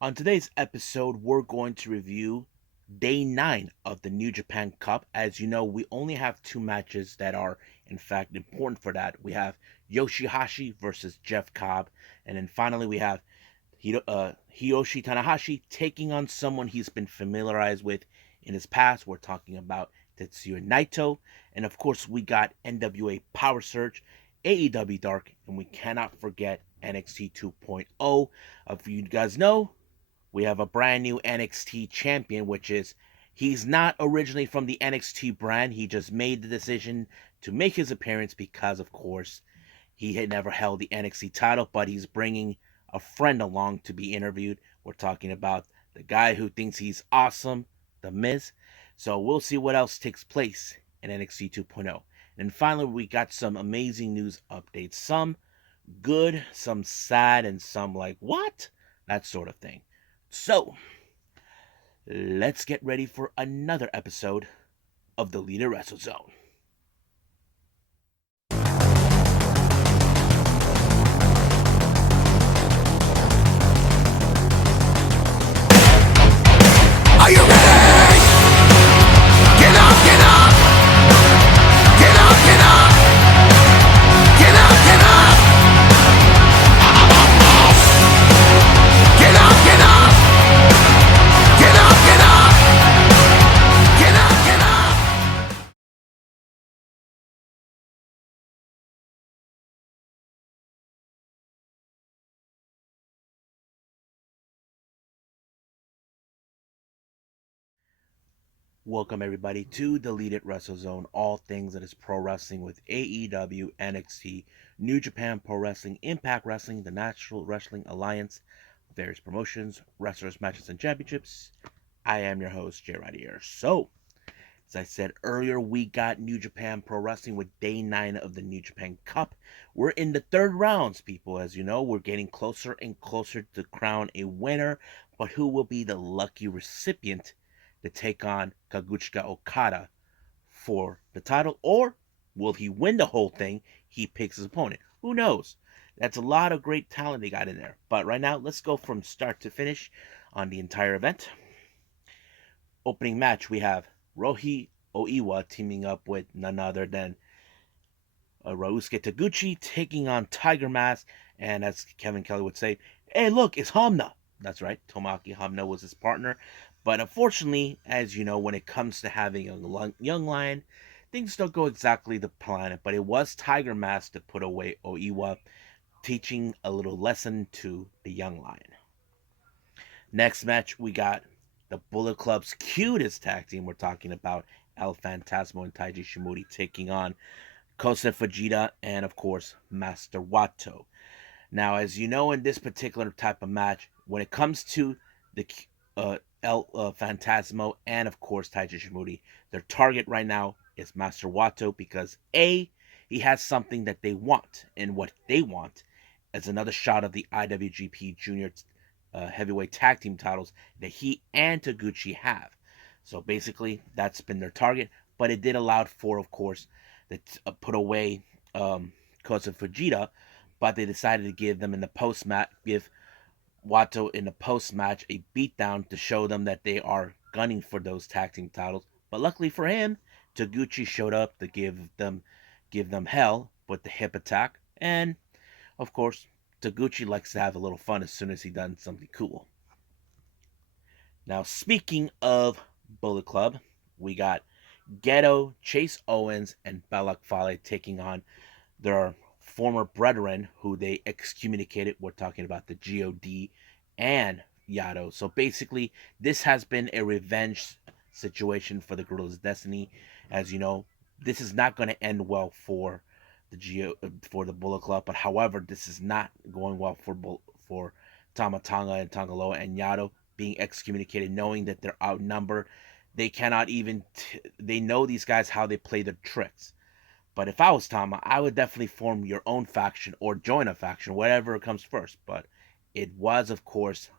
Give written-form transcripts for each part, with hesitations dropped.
On today's episode, we're going to review day 9 of the New Japan Cup. As you know, we only have two matches that are, in fact, important for that. We have Yoshihashi versus Jeff Cobb, and then finally we have Hiroshi Tanahashi taking on someone he's been familiarized with in his past. We're talking about Tetsuya Naito, and of course, we got NWA PowerrrSurge, AEW Dark, and we cannot forget NXT 2.0. If you guys know, we have a brand new NXT champion, which is he's not originally from the NXT brand. He just made the decision to make his appearance because, of course, he had never held the NXT title, but he's bringing a friend along to be interviewed. We're talking about the guy who thinks he's awesome, The Miz. So we'll see what else takes place in NXT 2.0. And finally, we got some amazing news updates. Some good, some sad, and some like, what? That sort of thing. So, let's get ready for another episode of the Leader Wrestle Zone. Are you ready? Get up, get up! Get up, get up! Get up, get up! Get up, get up! Get up, get up! Get up, get up! Welcome everybody to the Lead It Wrestle Zone, all things that is pro wrestling with AEW, NXT, New Japan Pro Wrestling, Impact Wrestling, the National Wrestling Alliance, various promotions, wrestlers, matches, and championships. I am your host, Jay right here. So, as I said earlier, we got New Japan Pro Wrestling with day 9 of the New Japan Cup. We're in the third rounds, people. As you know, we're getting closer and closer to crown a winner, but who will be the lucky recipient to take on Kazuchika Okada for the title, or will he win the whole thing? He picks his opponent. Who knows? That's a lot of great talent they got in there. But right now, let's go from start to finish on the entire event. Opening match, we have Rohi Oiwa teaming up with none other than Ryusuke Taguchi taking on Tiger Mask, and as Kevin Kelly would say, hey, look, it's Hamna. That's right, Tomoaki Hamna was his partner. But unfortunately, as you know, when it comes to having a young lion, things don't go exactly the plan. But it was Tiger Mask to put away Oiwa, teaching a little lesson to the young lion. Next match, we got the Bullet Club's cutest tag team. We're talking about El Fantasmo and Taiji Shimori taking on Kosei Fujita and, of course, Master Wato. Now, as you know, in this particular type of match, when it comes to the El Fantasmo and, of course, Taiji Shimori, their target right now is Master Wato because A, he has something that they want, and what they want is another shot of the IWGP Junior Heavyweight Tag Team titles that he and Taguchi have. So basically, that's been their target, but it did allow for, of course, that put away Kosei Fujita, but they decided to give them in the post match, give Wato in the post match a beatdown to show them that they are gunning for those tag team titles. But luckily for him, Taguchi showed up to give them hell with the hip attack, and of course, Taguchi likes to have a little fun as soon as he done something cool. Now, speaking of Bullet Club, we got Gedo, Chase Owens, and Balak Fale taking on their former brethren who they excommunicated. We're talking about the GOD and Yado. So basically, this has been a revenge situation for the Guerrillas Destiny. As you know, this is not going to end well for for the Bullet Club. But however, this is not going well for Tama Tonga and Tangaloa and Yado being excommunicated, knowing that they're outnumbered. They cannot even. They know these guys how they play their tricks. But if I was Tama, I would definitely form your own faction or join a faction, whatever comes first. But it was, of course,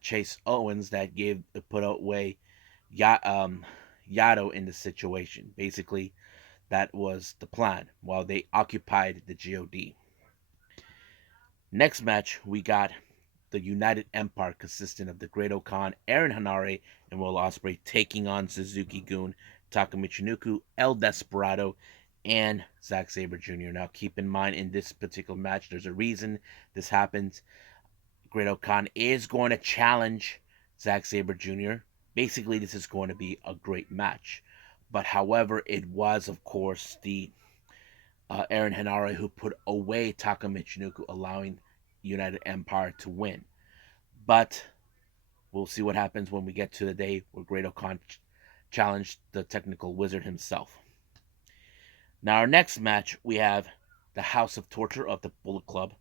Chase Owens that put away Yado in the situation. Basically, that was the plan while they occupied the GOD. Next match, we got the United Empire consisting of the Great Khan, Aaron Hanare, and Will Ospreay taking on Suzuki-gun, Taka Michinoku, El Desperado, and Zack Sabre Jr. Now, keep in mind, in this particular match, there's a reason this happens. Great Khan is going to challenge Zack Sabre Jr. Basically, this is going to be a great match. But however, it was, of course, the Aaron Hanare who put away Taka Michinoku, allowing United Empire to win. But we'll see what happens when we get to the day where Great Khan challenged the technical wizard himself. Now, our next match, we have the House of Torture of the Bullet Club,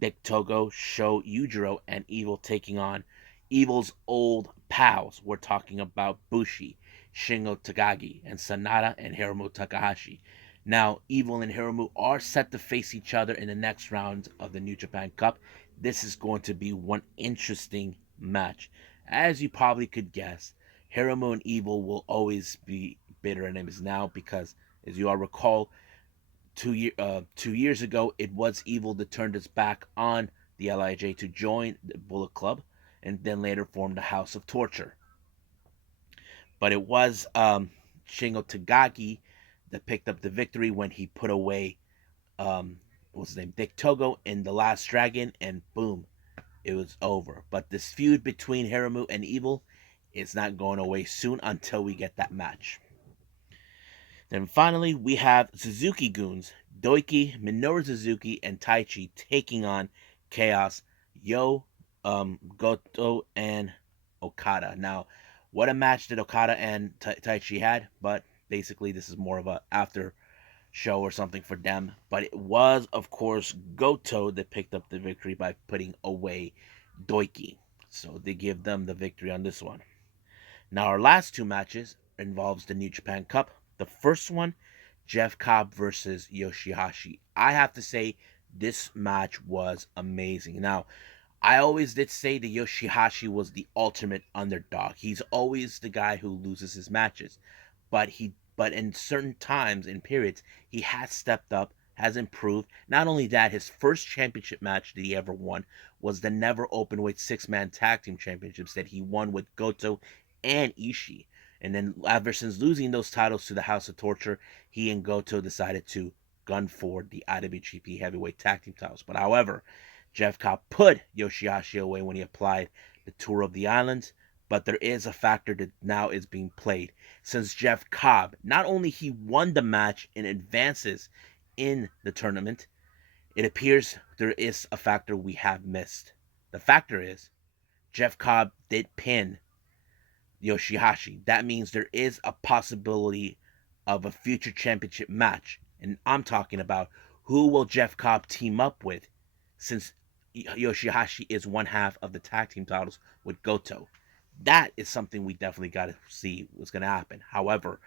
Dick Togo, Sho Yujiro, and Evil taking on Evil's old pals. We're talking about Bushi, Shingo Takagi, and Sanada and Hiromu Takahashi. Now, Evil and Hiromu are set to face each other in the next round of the New Japan Cup. This is going to be one interesting match. As you probably could guess, Hiromu and Evil will always be bitter enemies now because, as you all recall, 2 years ago, it was Evil that turned its back on the LIJ to join the Bullet Club and then later formed the House of Torture. But it was Shingo Takagi that picked up the victory when he put away, what's his name, Dick Togo in the Last Dragon, and boom, it was over. But this feud between Hiromu and Evil is not going away soon until we get that match. Then finally, we have Suzuki-guns, Doiki, Minoru Suzuki, and Taichi taking on Chaos, Goto, and Okada. Now, what a match that Okada and Taichi had, but basically this is more of a after show or something for them. But it was, of course, Goto that picked up the victory by putting away Doiki. So they give them the victory on this one. Now, our last two matches involves the New Japan Cup. The first one, Jeff Cobb versus Yoshihashi. I have to say, this match was amazing. Now, I always did say that Yoshihashi was the ultimate underdog. He's always the guy who loses his matches. But in certain times and periods, he has stepped up, has improved. Not only that, his first championship match that he ever won was the never openweight six-man tag team championships that he won with Goto and Ishii. And then ever since losing those titles to the House of Torture, he and Goto decided to gun for the IWGP Heavyweight Tag Team titles. But however, Jeff Cobb put Yoshihashi away when he applied the Tour of the Islands. But there is a factor that now is being played. Since Jeff Cobb, not only he won the match and advances in the tournament, it appears there is a factor we have missed. The factor is Jeff Cobb did pin Yoshihashi. That means there is a possibility of a future championship match. And I'm talking about who will Jeff Cobb team up with, since Yoshihashi is one half of the tag team titles with Goto. That is something we definitely got to see what's going to happen. However,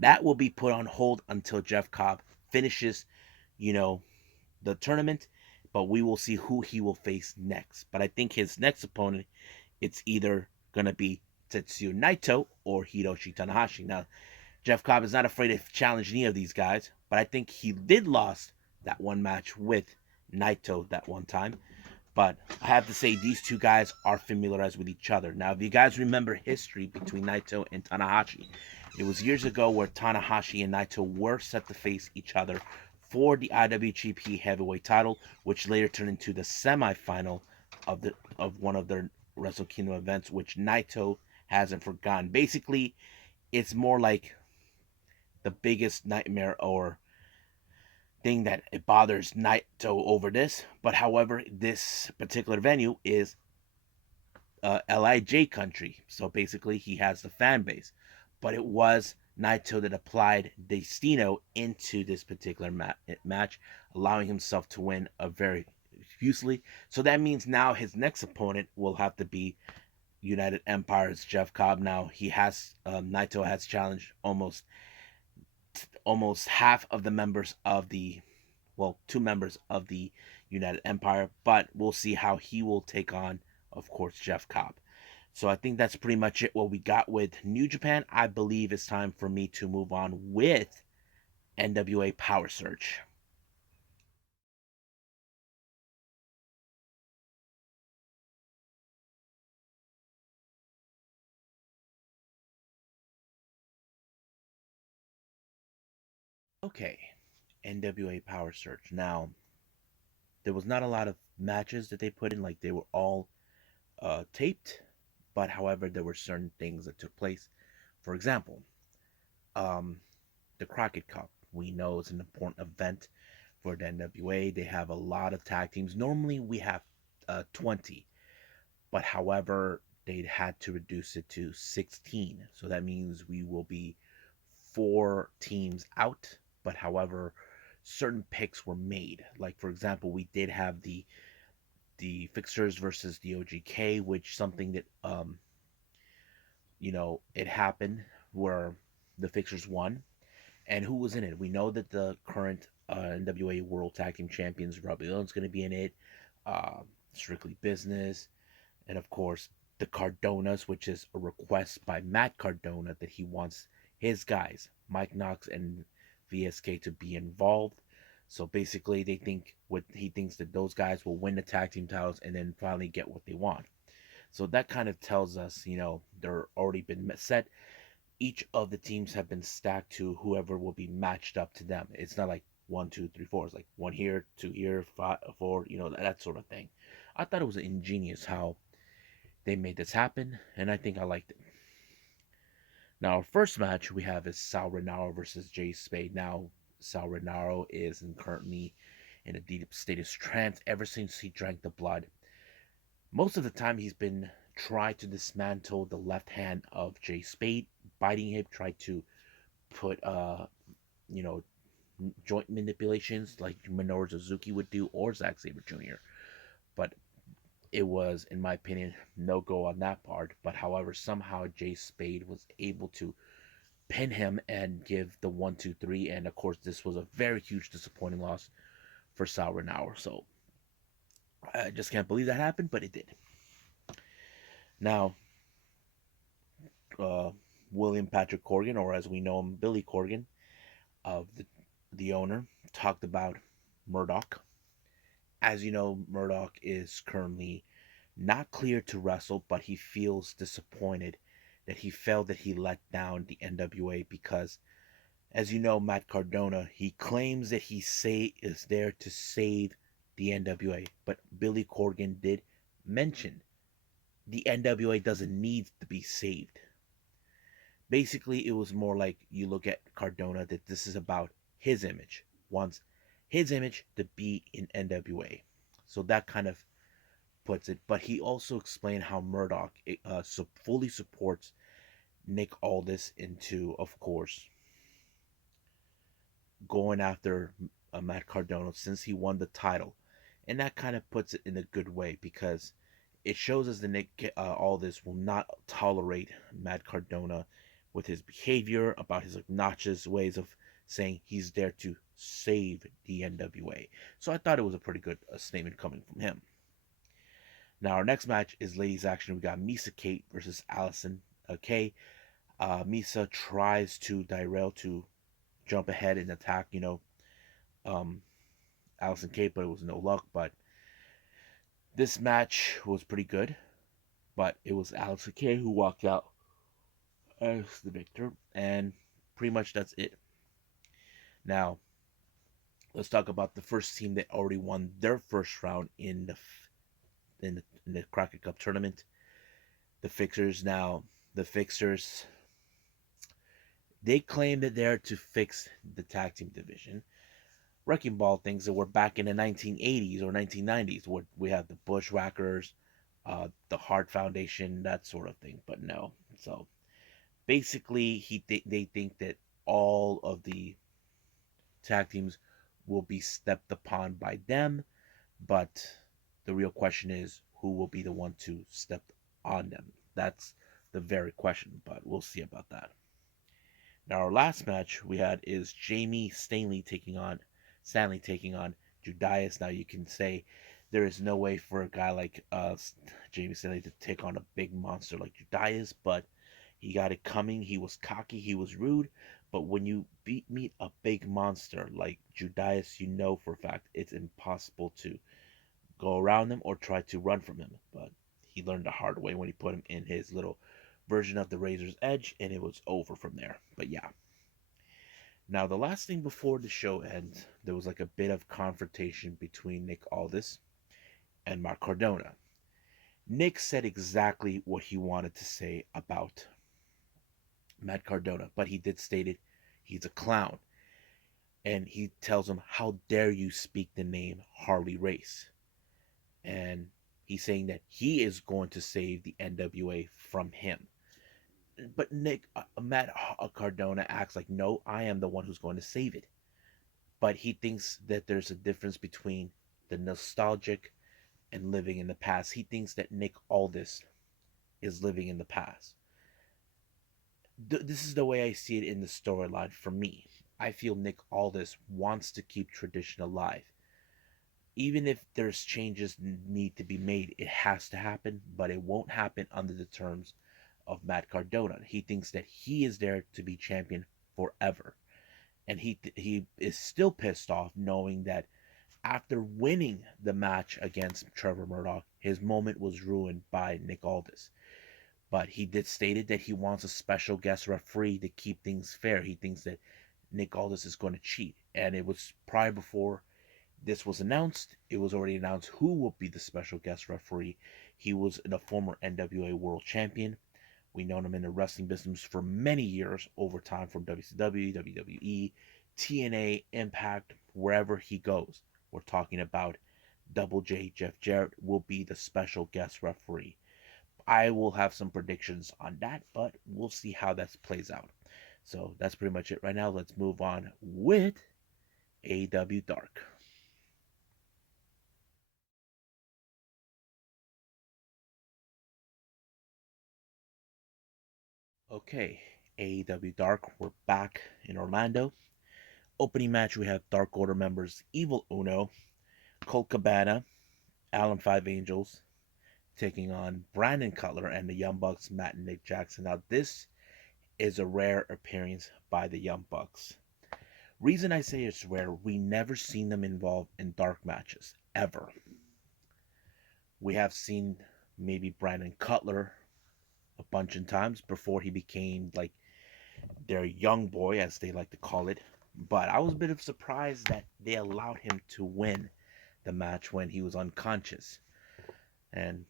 that will be put on hold until Jeff Cobb finishes, the tournament. But we will see who he will face next. But I think his next opponent, it's either going to be Tetsuya Naito or Hiroshi Tanahashi. Now, Jeff Cobb is not afraid to challenge any of these guys, but I think he did lost that one match with Naito that one time. But I have to say, these two guys are familiarized with each other. Now, if you guys remember history between Naito and Tanahashi, it was years ago where Tanahashi and Naito were set to face each other for the IWGP Heavyweight title, which later turned into the semifinal of one of their Wrestle Kingdom events, which Naito hasn't forgotten. Basically, it's more like the biggest nightmare or thing that it bothers Naito over this. But however, this particular venue is LIJ country, so basically he has the fan base. But it was Naito that applied Destino into this particular match, allowing himself to win a very hugely. So that means now his next opponent will have to be United Empire's Jeff Cobb. Now he has Naito has challenged almost half of the members of two members of the United Empire, but we'll see how he will take on, of course, Jeff Cobb. So I think that's pretty much it what we got with New Japan. I believe it's time for me to move on with NWA PowerrrSurge. Okay, NWA Power Surge. Now, there was not a lot of matches that they put in, like they were all taped, but however, there were certain things that took place. For example, um, the Crockett Cup. We know it's an important event for the NWA. They have a lot of tag teams. Normally, we have 20, but however, they had to reduce it to 16. So that means we will be 4 teams out. But however, certain picks were made. Like for example, we did have the Fixers versus the OGK, which something that it happened where the Fixers won. And who was in it? We know that the current NWA World Tag Team Champions Robbie Law's going to be in it. Uh, Strictly Business, and of course the Cardonas, which is a request by Matt Cardona that he wants his guys, Mike Knox and VSK, to be involved. So basically, he thinks that those guys will win the tag team titles and then finally get what they want. So that kind of tells us, they're already been set. Each of the teams have been stacked to whoever will be matched up to them. It's not like one, two, three, four. It's like one here, two here, five, four. That sort of thing. I thought it was ingenious how they made this happen, and I think I liked it. Now, our first match we have is Sal Rinauro versus Jay Spade. Now, Sal Rinauro is currently in a deep state of trance ever since he drank the blood. Most of the time, he's been trying to dismantle the left hand of Jay Spade, biting him, try to put, you know, joint manipulations like Minoru Suzuki would do or Zack Sabre Jr. But it was, in my opinion, no go on that part. But however, somehow Jay Spade was able to pin him and give the 1, 2, 3. And of course, this was a very huge disappointing loss for Sal Rinauro. So I just can't believe that happened, but it did. Now, uh, William Patrick Corgan, or as we know him, Billy Corgan, of the owner, talked about Murdoch. As you know, Murdoch is currently not cleared to wrestle, but he feels disappointed that he felt that he let down the NWA because, as you know, Matt Cardona, he claims that is there to save the NWA, but Billy Corgan did mention the NWA doesn't need to be saved. Basically, it was more like you look at Cardona that this is about his image, wants his image to be in NWA. So that kind of puts it. But he also explained how Murdoch fully supports Nick Aldis into, of course, going after Matt Cardona since he won the title. And that kind of puts it in a good way because it shows us that Nick Aldis will not tolerate Matt Cardona with his behavior, about his obnoxious ways of saying he's there to save the NWA. So I thought it was a pretty good statement coming from him. Now our next match is ladies action. We got Misa Kate versus Allison Kay. Misa tries to derail to jump ahead and attack, um, Allison Kate, but it was no luck. But this match was pretty good. But it was Allison Kay who walked out as the victor, and pretty much that's it. Now let's talk about the first team that already won their first round in the Crockett Cup tournament. The Fixers. Now the Fixers, they claim that they're to fix the tag team division. Wrecking Ball thinks that we're back in the 1980s or 1990s, where we have the Bushwhackers, the Hart Foundation, that sort of thing. But no. So basically, they think that all of the tag teams will be stepped upon by them, but the real question is who will be the one to step on them. That's the very question, but we'll see about that. Now our last match we had is Jamie Stanley taking on Judas. Now you can say there is no way for a guy like Jamie Stanley to take on a big monster like Judas, but he got it coming. He was cocky, he was rude, but when you meet a big monster like Judas, you know for a fact it's impossible to go around him or try to run from him. But he learned the hard way when he put him in his little version of the Razor's Edge, and it was over from there. But yeah. Now, the last thing before the show ends, there was like a bit of confrontation between Nick Aldis and Matt Cardona. Nick said exactly what he wanted to say about Matt Cardona, but he did state it. He's a clown. And he tells him, "How dare you speak the name Harley Race?" And he's saying that he is going to save the NWA from him. But Matt Cardona acts like, "No, I am the one who's going to save it." But he thinks that there's a difference between the nostalgic and living in the past. He thinks that Nick Aldis is living in the past. This is the way I see it in the storyline for me. I feel Nick Aldis wants to keep tradition alive. Even if there's changes need to be made, it has to happen, but it won't happen under the terms of Matt Cardona. He thinks that he is there to be champion forever. And he is still pissed off knowing that after winning the match against Trevor Murdoch, his moment was ruined by Nick Aldis. But he did stated that he wants a special guest referee to keep things fair. He thinks that Nick Aldis is going to cheat. And it was prior before this was announced, it was already announced who will be the special guest referee. He was the former NWA World Champion. We known him in the wrestling business for many years, over time from WCW, WWE, TNA, Impact, wherever he goes. We're talking about Double J Jeff Jarrett will be the special guest referee. I will have some predictions on that, but we'll see how that plays out. So that's pretty much it right now. Let's move on with AEW Dark. Okay, AEW Dark, we're back in Orlando. Opening match, we have Dark Order members Evil Uno, Colt Cabana, Allen Five Angels, taking on Brandon Cutler and the Young Bucks, Matt and Nick Jackson. Now, this is a rare appearance by the Young Bucks. Reason I say it's rare, we never seen them involved in dark matches, ever. We have seen maybe Brandon Cutler a bunch of times before he became like their young boy, as they like to call it. But I was a bit of surprised that they allowed him to win the match when he was unconscious. And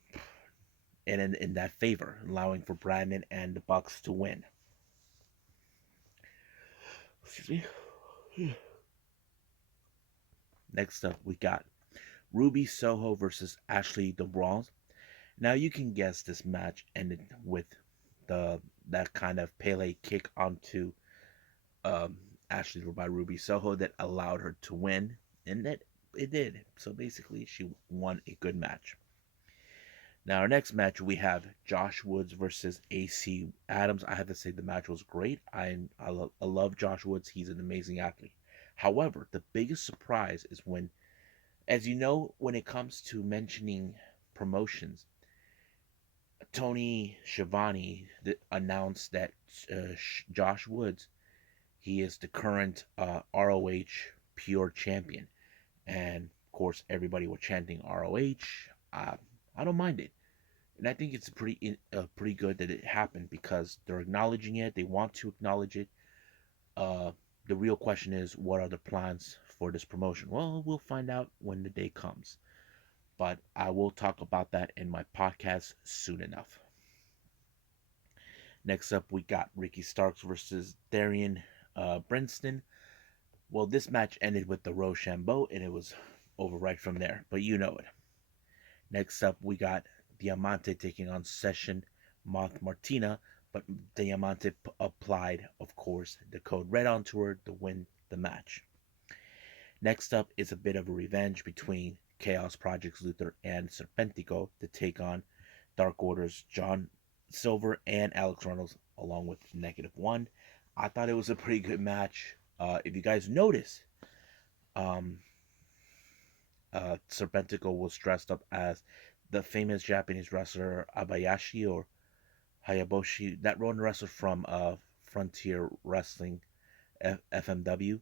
in that favor, allowing for Brandon and the Bucks to win. Excuse me. Next up, we got Ruby Soho versus Ashley DeBronze. Now you can guess this match ended with that kind of Pele kick onto um, Ashley by Ruby Soho that allowed her to win, and it did. So basically, she won a good match. Now, our next match, we have Josh Woods versus AC Adams. I have to say the match was great. I love Josh Woods. He's an amazing athlete. However, the biggest surprise is when, as you know, when it comes to mentioning promotions, Tony Schiavone announced that Josh Woods, he is the current ROH Pure Champion. And, of course, everybody was chanting ROH. I don't mind it. And I think it's pretty good that it happened because they're acknowledging it. They want to acknowledge it. The real question is, what are the plans for this promotion? Well, we'll find out when the day comes. But I will talk about that in my podcast soon enough. Next up, we got Ricky Starks versus Darian Brinston. Well, this match ended with the Rochambeau, and it was over right from there. But you know it. Next up, we got Diamante taking on Session Moth Martina, but Diamante applied, of course, the code red onto her to win the match. Next up is a bit of a revenge between Chaos Projects Luther and Serpentico to take on Dark Order's John Silver and Alex Reynolds along with -1. I thought it was a pretty good match. If you guys notice, um, Serpentico was dressed up as the famous Japanese wrestler Abayashi or Hayabushi, that road wrestler from Frontier Wrestling FMW,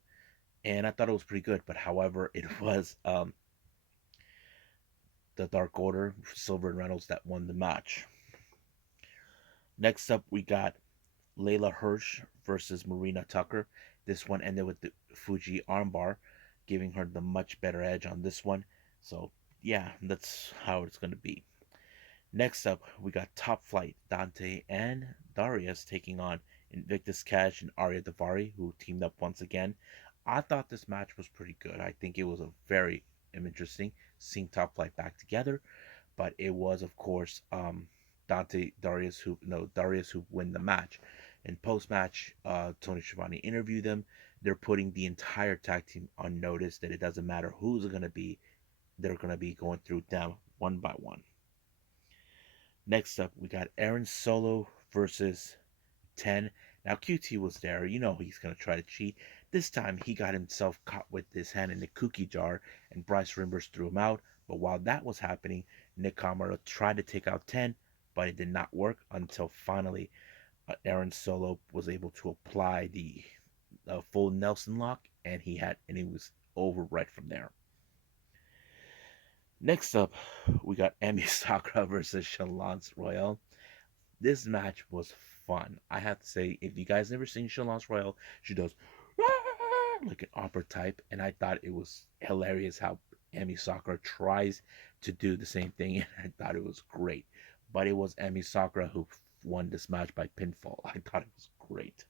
and I thought it was pretty good. But however, it was the Dark Order, Silver and Reynolds, that won the match. Next up, we got Layla Hirsch versus Marina Tucker. This one ended with the Fuji armbar, giving her the much better edge on this one. So yeah, that's how it's going to be. Next up, we got Top Flight, Dante and Darius taking on Invictus Cash and Arya Davari, who teamed up once again. I thought this match was pretty good. I think it was a very interesting seeing Top Flight back together, but it was of course Darius who win the match. In post match, Tony Schiavone interviewed them. They're putting the entire tag team on notice that it doesn't matter who's going to be. They're going to be going through them one by one. Next up, we got Aaron Solo versus 10. Now, QT was there. You know he's going to try to cheat. This time, he got himself caught with his hand in the cookie jar, and Bryce Rimbers threw him out. But while that was happening, Nick Comoroto tried to take out 10, but it did not work until finally Aaron Solo was able to apply the full Nelson lock, and he was over right from there. Next up, we got Emi Sakura versus Chalance Royale. This match was fun. I have to say, if you guys never seen Chalance Royale, she does like an opera type, and I thought it was hilarious how Emi Sakura tries to do the same thing, and I thought it was great. But it was Emi Sakura who won this match by pinfall. I thought it was great.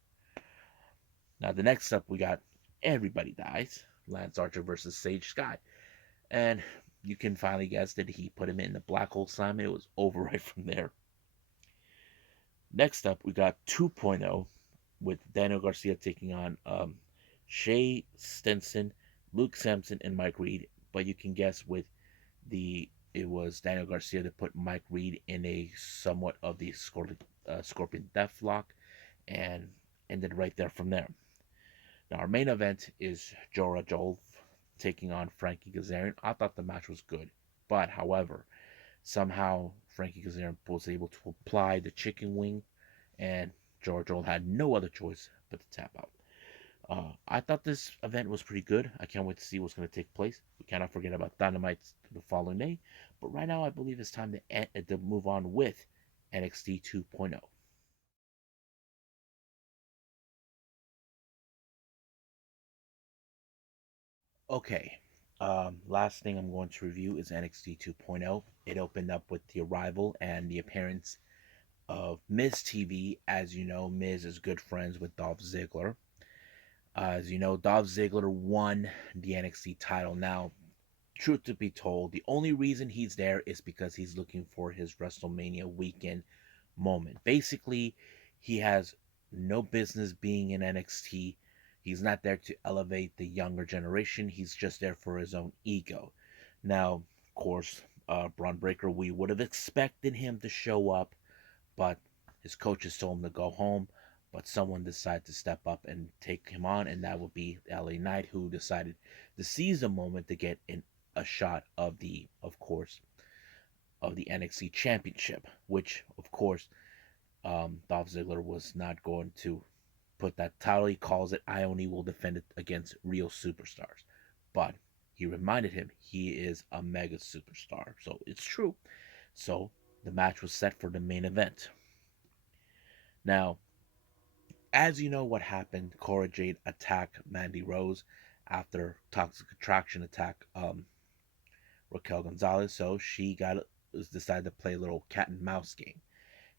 Now the next up, we got Everybody Dies, Lance Archer versus Sage Sky, and you can finally guess that he put him in the black hole slam, and it was over right from there. Next up, we got 2.0 with Daniel Garcia taking on Shay Stenson, Luke Sampson, and Mike Reed. But you can guess it was Daniel Garcia that put Mike Reed in a somewhat of the Scorpion Deathlock, and ended right there from there. Now our main event is Jora Joel taking on Frankie Kazarian. I thought the match was good, but however, somehow Frankie Kazarian was able to apply the chicken wing, and Jora Joel had no other choice but to tap out. I thought this event was pretty good. I can't wait to see what's going to take place. We cannot forget about Dynamite the following day, but right now I believe it's time to move on with NXT 2.0. Okay, last thing I'm going to review is NXT 2.0. It opened up with the arrival and the appearance of Miz TV. As you know, Miz is good friends with Dolph Ziggler. As you know, Dolph Ziggler won the NXT title. Now, truth to be told, the only reason he's there is because he's looking for his WrestleMania weekend moment. Basically, he has no business being in NXT. He's not there to elevate the younger generation. He's just there for his own ego. Now, of course, Braun Breaker, we would have expected him to show up, but his coaches told him to go home. But someone decided to step up and take him on, and that would be LA Knight, who decided to seize the moment to get in a shot of the NXT Championship, which, of course, Dolph Ziggler was not going to put that title. He calls it, I only will defend it against real superstars. But he reminded him he is a mega superstar. So it's true. So the match was set for the main event. Now, as you know what happened, Cora Jade attacked Mandy Rose after Toxic Attraction attacked Raquel Gonzalez. So she decided to play a little cat and mouse game.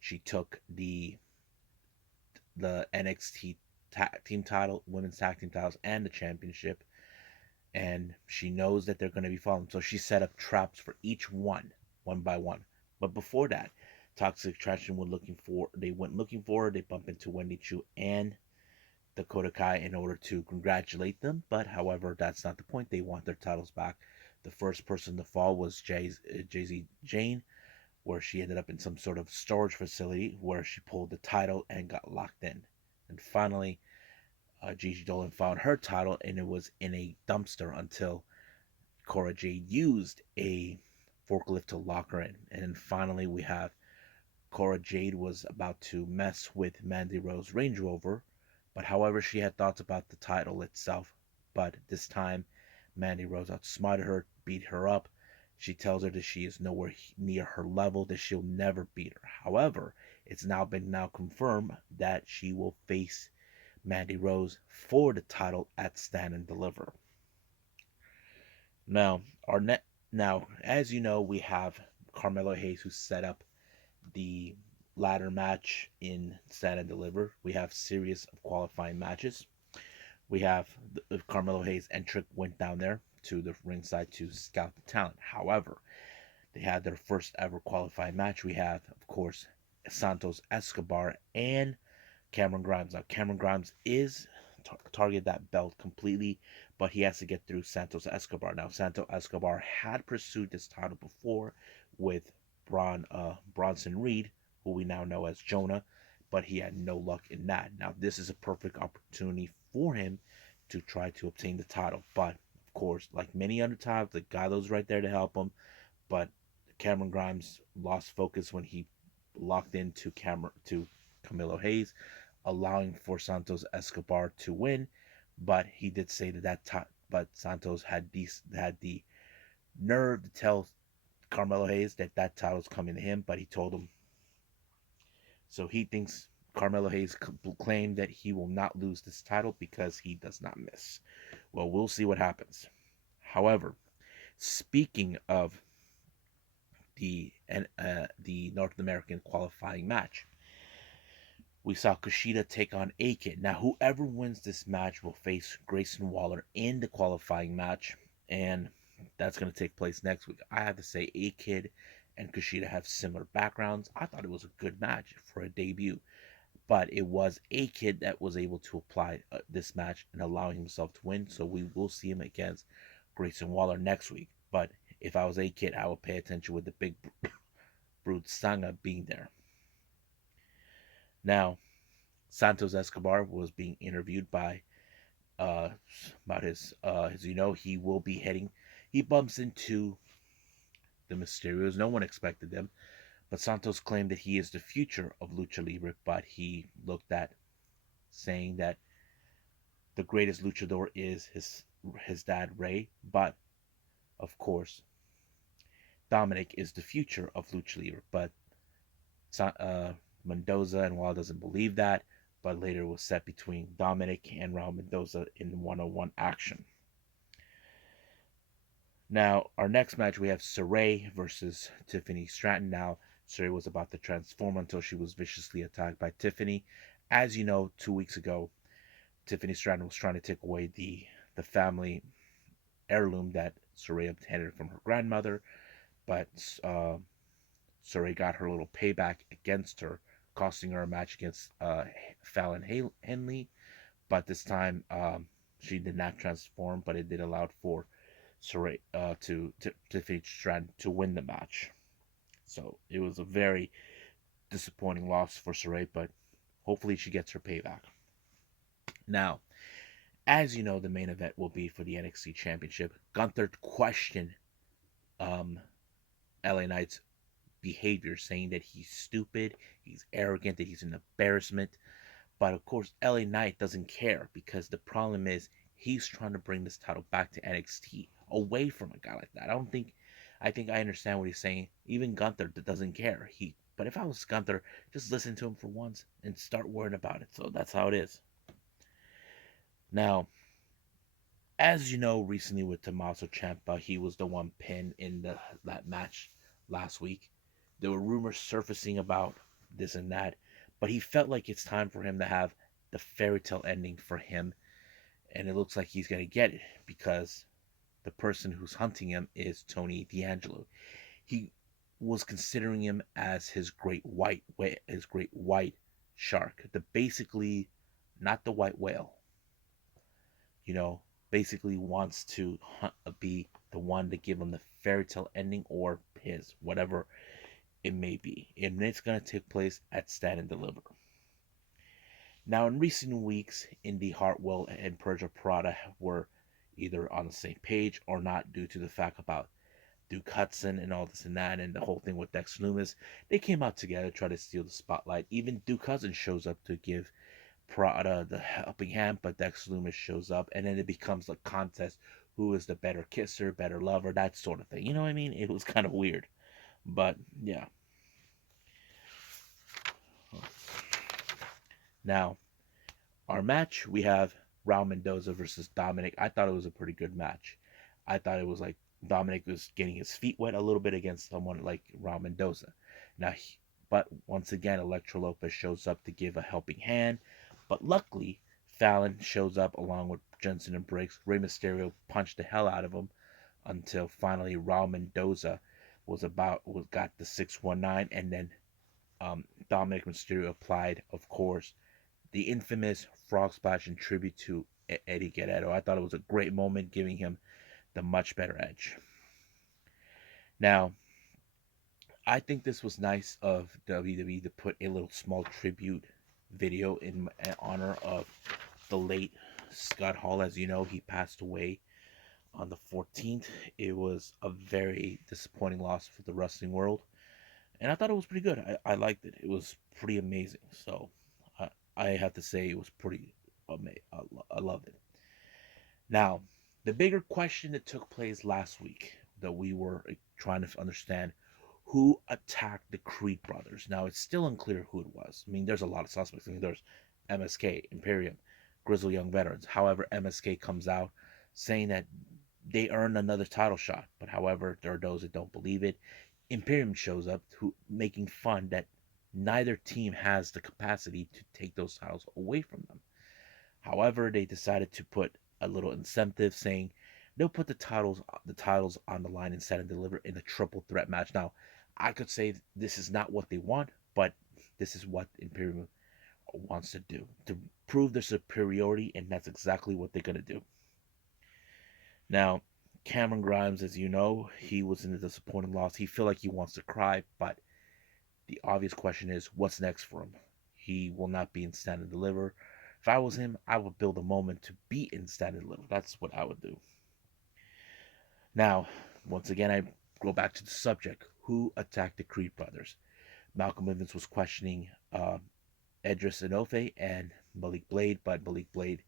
She took the NXT team title, women's tag team titles, and the championship, and she knows that they're going to be following. So she set up traps for each one by one. But before that, Toxic Attraction went looking for her. They bump into Wendy Chu and Dakota Kai in order to congratulate them. But however, that's not the point. They want their titles back. The first person to fall was Jay-Z Jane, where she ended up in some sort of storage facility where she pulled the title and got locked in. And finally, Gigi Dolan found her title, and it was in a dumpster until Cora Jade used a forklift to lock her in. And then finally, we have Cora Jade was about to mess with Mandy Rose Range Rover, but however, she had thoughts about the title itself. But this time, Mandy Rose outsmarted her, beat her up. She tells her that she is nowhere near her level, that she'll never beat her. However, it's now been confirmed that she will face Mandy Rose for the title at Stand and Deliver. Now, now, as you know, we have Carmelo Hayes who set up the ladder match in Stand and Deliver. We have series of qualifying matches. We have Carmelo Hayes and Trick went down there to the ringside to scout the talent. However, they had their first ever qualifying match. We have, of course, Santos Escobar and Cameron Grimes. Now, Cameron Grimes is targeted that belt completely, but he has to get through Santos Escobar. Now, Santos Escobar had pursued this title before with Bronson Reed, who we now know as Jonah, but he had no luck in that. Now, this is a perfect opportunity for him to try to obtain the title. But, of course, like many other times, the guy that was right there to help him, but Cameron Grimes lost focus when he locked into Camilo Hayes, allowing for Santos Escobar to win. But he did say but Santos had the nerve to tell Carmelo Hayes that title was coming to him, but he told him. So he thinks Carmelo Hayes claimed that he will not lose this title because he does not miss. Well, we'll see what happens. However, speaking of the North American qualifying match, we saw Kushida take on A-Kid. Now, whoever wins this match will face Grayson Waller in the qualifying match, and that's going to take place next week. I have to say, A-Kid and Kushida have similar backgrounds. I thought it was a good match for a debut, but it was A-Kid that was able to apply this match and allowing himself to win, so we will see him against Grayson Waller next week. But if I was A-Kid, I would pay attention with the big brute Sanga being there. Now, Santos Escobar was being interviewed by about his as you know, he bumps into the Mysterios. No one expected them, but Santos claimed that he is the future of Lucha Libre, but he looked at saying that the greatest luchador is his dad Ray, but of course Dominic is the future of Lucha Libre, but Mendoza and Wild doesn't believe that, but later was set between Dominic and Raul Mendoza in one-on-one action. Now, our next match, we have Saray versus Tiffany Stratton. Now, Saray was about to transform until she was viciously attacked by Tiffany. As you know, 2 weeks ago, Tiffany Stratton was trying to take away the family heirloom that Saray obtained from her grandmother, but Saray got her little payback against her, costing her a match against Fallon Henley. But this time, she did not transform, but it did allow for Saray to Tiffany Stratton to win the match. So it was a very disappointing loss for Saray, but hopefully she gets her payback. Now, as you know, the main event will be for the NXT Championship. Gunther questioned LA Knight's behavior, saying that he's stupid, he's arrogant, that he's an embarrassment. But of course, LA Knight doesn't care because the problem is he's trying to bring this title back to NXT away from a guy like that. I think I understand what he's saying. Even Gunther doesn't care. But if I was Gunther, just listen to him for once and start worrying about it. So that's how it is. Now, as you know, recently with Tommaso Ciampa, he was the one pinned in that match last week. There were rumors surfacing about this and that, but he felt like it's time for him to have the fairy tale ending for him, and it looks like he's going to get it because the person who's hunting him is Tony D'Angelo. He was considering him as his great white shark, basically not the white whale. Basically wants to be the one to give him the fairy tale ending or his whatever it may be, and it's going to take place at Stand and Deliver. Now, in recent weeks, Indy Hartwell and Persia Prada were either on the same page or not due to the fact about Duke Hudson and all this and that, and the whole thing with Dex Lumis. They came out together to try to steal the spotlight. Even Duke Hudson shows up to give Prada the helping hand, but Dex Lumis shows up, and then it becomes a contest: who is the better kisser, better lover, that sort of thing. You know what I mean? It was kind of weird, but yeah. Now, our match, we have Raul Mendoza versus Dominic. I thought it was a pretty good match. I thought it was like Dominic was getting his feet wet a little bit against someone like Raul Mendoza. Now, but once again, Electro Lopez shows up to give a helping hand. But luckily, Fallon shows up along with Jensen and Briggs. Rey Mysterio punched the hell out of him until finally Raul Mendoza got the 619, and then Dominic Mysterio applied, of course, the infamous frog splash in tribute to Eddie Guerrero. I thought it was a great moment, giving him the much better edge. Now, I think this was nice of WWE to put a little small tribute video in honor of the late Scott Hall. As you know, he passed away on the 14th. It was a very disappointing loss for the wrestling world, and I thought it was pretty good. I liked it. It was pretty amazing. So I have to say it was pretty amazing. I loved it. Now, the bigger question that took place last week that we were trying to understand, who attacked the Creed brothers. Now, it's still unclear who it was. I mean, there's a lot of suspects. I mean, there's MSK, Imperium, Grizzled Young Veterans. However, MSK comes out saying that they earned another title shot. But however, there are those that don't believe it. Imperium shows up making fun that neither team has the capacity to take those titles away from them. However, they decided to put a little incentive, saying they'll put the titles on the line instead and deliver in a triple threat match. Now, I could say this is not what they want, but this is what Imperium wants to do to prove their superiority, and that's exactly what they're gonna do. Now, Cameron Grimes, as you know, he was in a disappointing loss. He feel like he wants to cry, but the obvious question is, what's next for him? He will not be in Stand and Deliver. If I was him, I would build a moment to be in Stand and Deliver. That's what I would do. Now, once again, I go back to the subject. Who attacked the Creed brothers? Malcolm Evans was questioning Edris Enofe and Malik Blade, but Malik Blade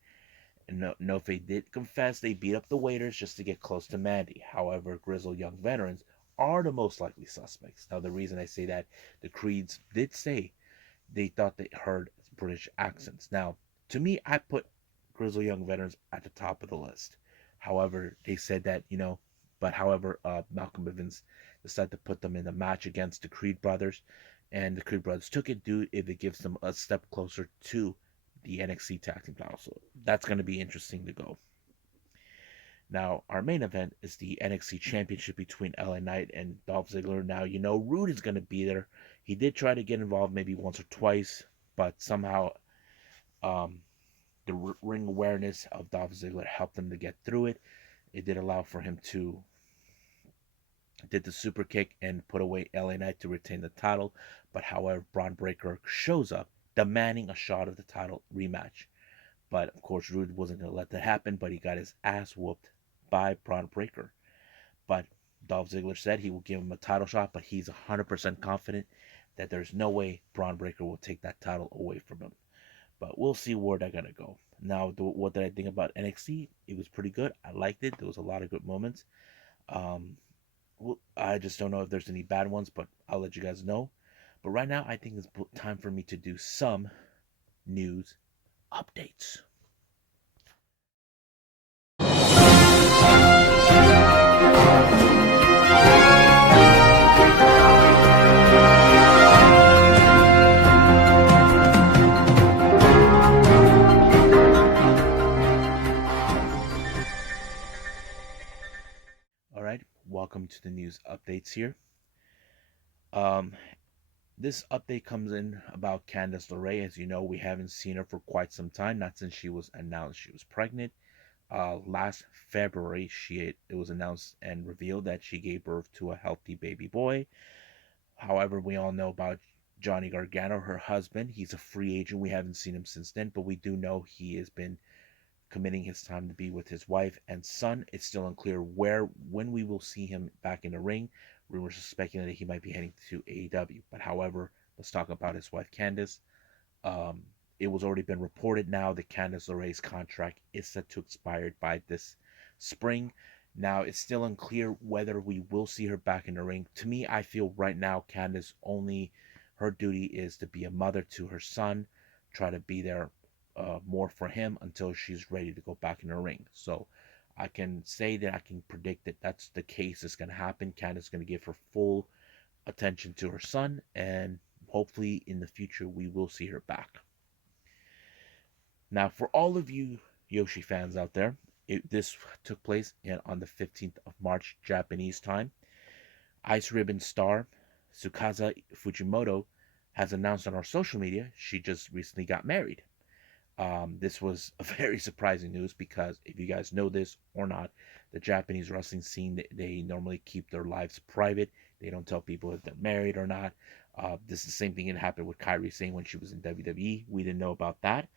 and Enofe did confess they beat up the waiters just to get close to Mandy. However, Grizzled Young Veterans are the most likely suspects. Now, the reason I say that, the Creeds did say they thought they heard British accents. Now, to me, I put Grizzled Young Veterans at the top of the list. However, they said that, however, Malcolm Evans decided to put them in a match against the Creed brothers, and the Creed brothers took it due if it gives them a step closer to the NXT tag team title. So that's going to be interesting to go. Now, our main event is the NXT Championship between LA Knight and Dolph Ziggler. Now, Rude is going to be there. He did try to get involved maybe once or twice, but somehow the ring awareness of Dolph Ziggler helped him to get through it. It did allow for him to did the super kick and put away LA Knight to retain the title. But however, Braun Breaker shows up demanding a shot of the title rematch. But of course, Rude wasn't going to let that happen, but he got his ass whooped by Braun Breaker. But Dolph Ziggler said he will give him a title shot, but he's 100% confident that there's no way Braun Breaker will take that title away from him. But we'll see where they're going to go. Now, what did I think about NXT? It was pretty good. I liked it. There was a lot of good moments. I just don't know if there's any bad ones, but I'll let you guys know. But right now, I think it's time for me to do some news updates. All right, welcome to the news updates here. This update comes in about Candice LeRae. As you know, we haven't seen her for quite some time, not since she was announced she was pregnant. Last February, it was announced and revealed that she gave birth to a healthy baby boy. However, we all know about Johnny Gargano, her husband. He's a free agent. We haven't seen him since then, but we do know he has been committing his time to be with his wife and son. It's still unclear when we will see him back in the ring. Rumors are speculating that he might be heading to AEW. But however, let's talk about his wife, Candice. It was already been reported now that Candice LeRae's contract is set to expire by this spring. Now, it's still unclear whether we will see her back in the ring. To me, I feel right now Candice her duty is to be a mother to her son, try to be there more for him until she's ready to go back in the ring. So I can say that I can predict that that's the case. It's going to happen. Candace's going to give her full attention to her son, and hopefully in the future we will see her back. Now, for all of you Yoshi fans out there, this took place on the 15th of March Japanese time. Ice Ribbon star Tsukasa Fujimoto has announced on our social media she just recently got married. This was a very surprising news because if you guys know this or not, the Japanese wrestling scene, they normally keep their lives private. They don't tell people if they're married or not. This is the same thing that happened with Kairi Sane when she was in WWE. We didn't know about that.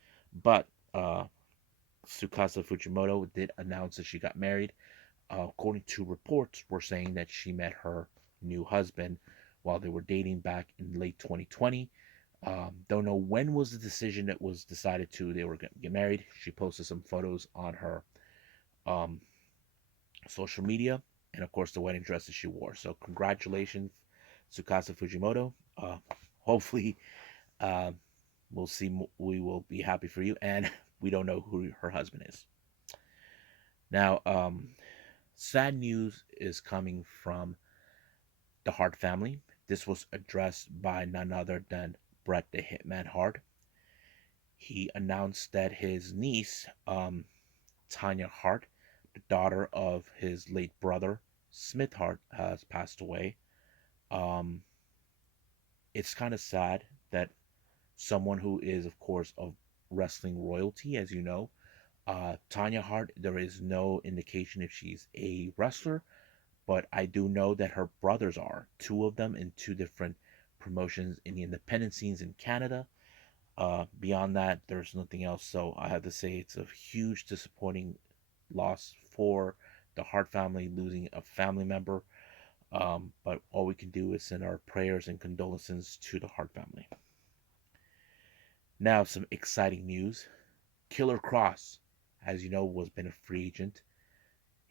But Tsukasa Fujimoto did announce that she got married. According to reports, we're saying that she met her new husband while they were dating back in late 2020. Don't know when was the decision that was decided to they were going to get married. She posted some photos on her um, social media, and of course the wedding dress that she wore. So congratulations, Tsukasa Fujimoto. Hopefully, uh, we'll see. We will be happy for you, and we don't know who her husband is. Now, sad news is coming from the Hart family. This was addressed by none other than Bret the Hitman Hart. He announced that his niece, Tanya Hart, the daughter of his late brother, Smith Hart, has passed away. Um, it's kind of sad that someone who is, of course, of wrestling royalty, as you know, Tanya Hart, there is no indication if she's a wrestler, but I do know that her brothers are, two of them in two different promotions in the independent scenes in Canada. Beyond that, there's nothing else. So I have to say it's a huge disappointing loss for the Hart family losing a family member. But all we can do is send our prayers and condolences to the Hart family. Now, some exciting news. Killer Cross, as you know, was been a free agent,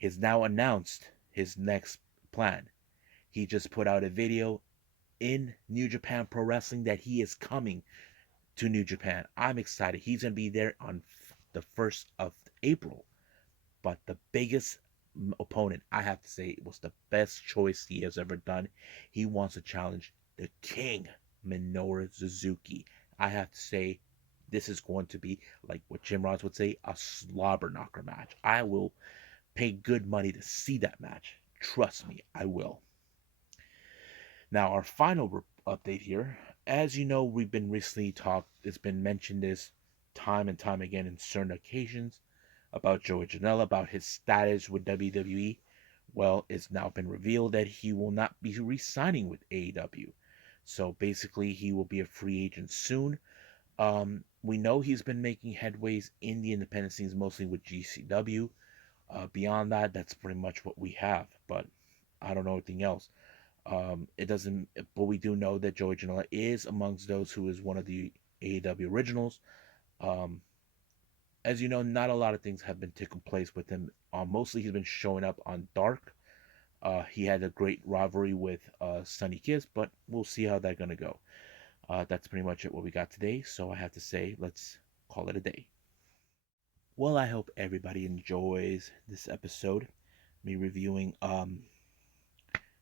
has now announced his next plan. He just put out a video in New Japan Pro Wrestling that he is coming to New Japan. I'm excited. He's going to be there on the 1st of April. But the biggest opponent, I have to say, was the best choice he has ever done. He wants to challenge the King, Minoru Suzuki. I have to say, this is going to be, like what Jim Ross would say, a slobber knocker match. I will pay good money to see that match. Trust me, I will. Now, our final update here. As you know, we've been recently talked, it's been mentioned this time and time again in certain occasions about Joey Janela, about his status with WWE. Well, it's now been revealed that he will not be re-signing with AEW. So basically, he will be a free agent soon. We know he's been making headways in the independent scenes, mostly with GCW. Beyond that, that's pretty much what we have. But I don't know anything else. It doesn't, but we do know that Joey Janela is amongst those who is one of the AEW originals. Um, as you know, not a lot of things have been taking place with him. Mostly, he's been showing up on Dark. He had a great rivalry with Sonny Kiss, but we'll see how that's gonna go. That's pretty much it what we got today. So I have to say, let's call it a day. Well, I hope everybody enjoys this episode. Me reviewing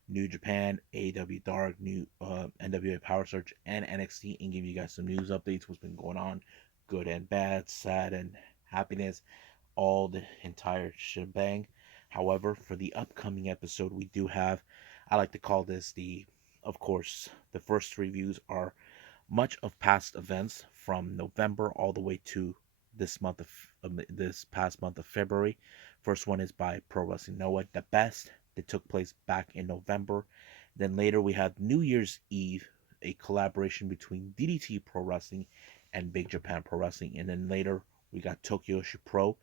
New Japan, AEW Dark, new NWA PowerrrSurge, and NXT, and give you guys some news updates, what's been going on, good and bad, sad and happiness, all the entire shebang. However, for the upcoming episode, we do have, I like to call this of course, the first reviews are much of past events from November all the way to this past month of February. First one is by Pro Wrestling Noah, the best that took place back in November. Then later we had New Year's Eve, a collaboration between DDT Pro Wrestling and Big Japan Pro Wrestling. And then later we got Tokyo Pro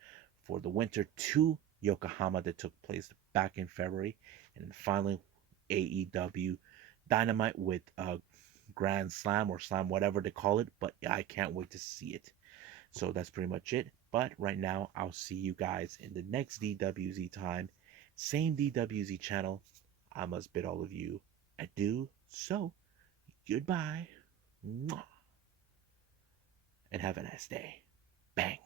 for the Winter 2 Yokohama that took place back in February. And then finally AEW Dynamite with Grand Slam or Slam, whatever they call it. But I can't wait to see it. So that's pretty much it. But right now, I'll see you guys in the next DWZ time. Same DWZ channel. I must bid all of you adieu. So, goodbye. And have a nice day. Bang.